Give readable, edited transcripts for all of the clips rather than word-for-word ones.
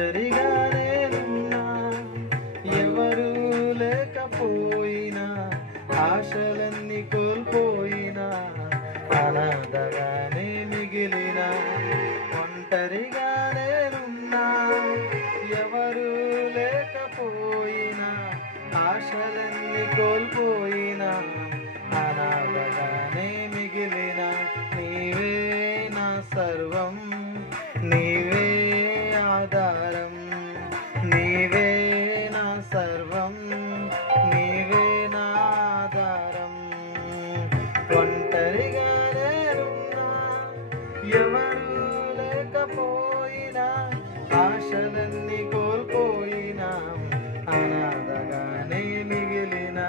ఒంటరిగా నేనున్నా, ఎవరు లేకపోయినా, ఆశలన్నీ కోల్పోయినా, అనాథగానే మిగిలిన. ఒంటరిగా నేనున్నా, ఎవరు లేకపోయినా, ఆశలన్నీ కోల్పోయినా, అనాథగానే మిగిలిన. నీవే నా సర్వం, నీవే ఆధారం, నీవే నా సర్వం, నీవే నా ఆధారం. ఒంటరిగా నేనున్నా, ఎవరు లేకపోయినా, ఆశలన్నీ కోల్పోయినా, అనాథగానే మిగిలిన.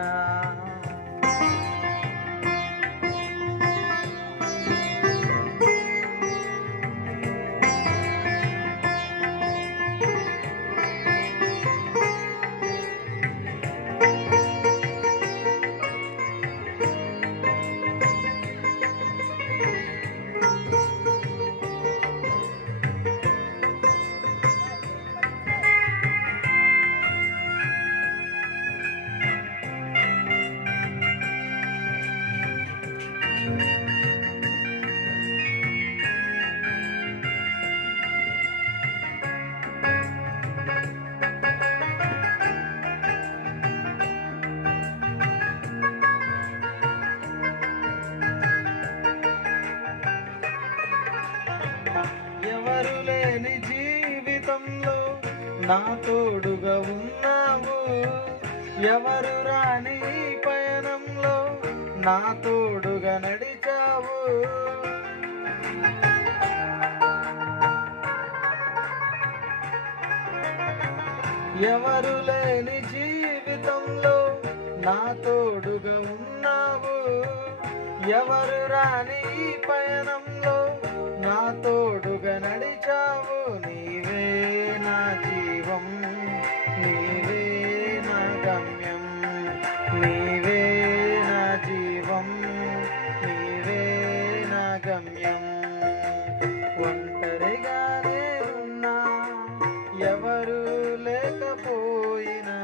ఎవరు లేని జీవితంలో నా తోడుగా ఉన్నావు, ఎవరు రాని ఈ పయనంలో నా తోడుగా నడిచావు. ఎవరు లేని జీవితంలో నా తోడుగా ఉన్నావు, ఎవరు రాని ఈ పయనంలో నా తోడుగా నడిచావు. నీవే నా జీవం, నీవే నా గమ్యం, నీవే నా జీవం, నీవే నా గమ్యం. ఒంటరిగా నేనున్నా, ఎవరు లేకపోయినా,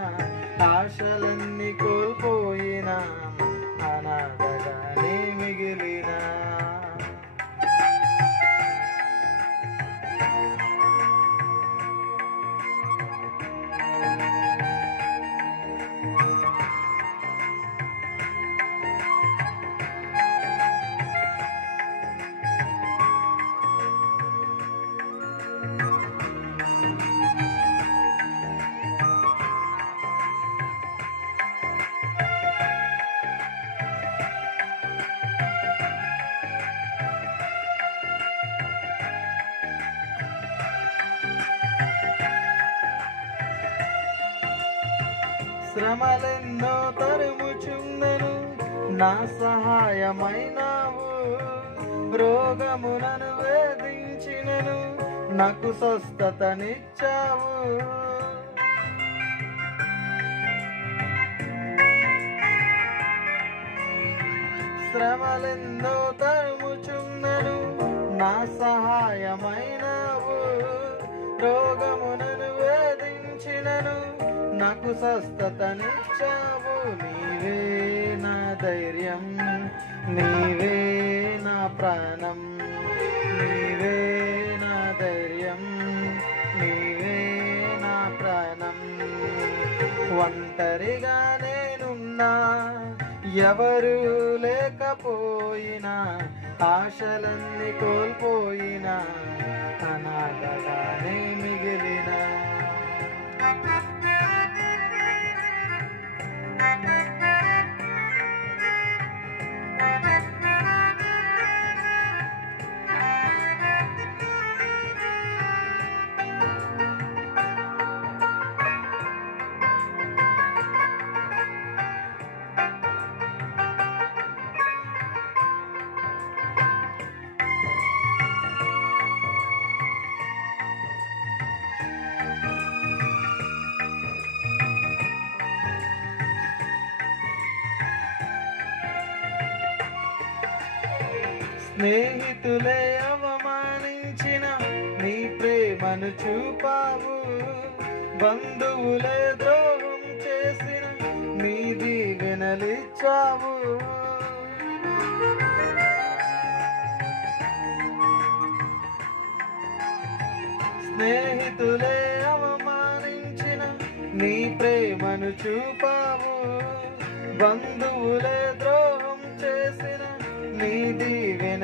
ఆశలన్నీ కోల్పోయినా, అనాథగానే మిగిలిన. శ్రమలెన్నో తరుముచుందెను, నా సహాయమైనావు. రోగమునను వేధించినను, నాకు స్వస్థతనిచ్చావు. శ్రమలెన్నో తరుముచుందెను, నా సహాయమైనావు. రోగమునను వేధించినను, నాకు స్వస్థతనిచ్చావు. నీవే నా ధైర్యం, నీవే నా ప్రాణం, నీవే నా ధైర్యం, నీవే నా ప్రాణం. ఒంటరిగా నేనున్నా, ఎవరు లేకపోయినా, ఆశలన్నీ కోల్పోయినా, అనాథగానే మిగిలిన. స్నేహితులే అవమానించిన నీ ప్రేమ ప్రేమను చూపావు. బంధువులే ద్రోహం చేసిన నీ దీవెనలిచ్చావు. స్నేహితులే అవమానించిన నీ ప్రేమను చూపావు. బంధువులే ద్రోహం చేసిన నీ దీవెన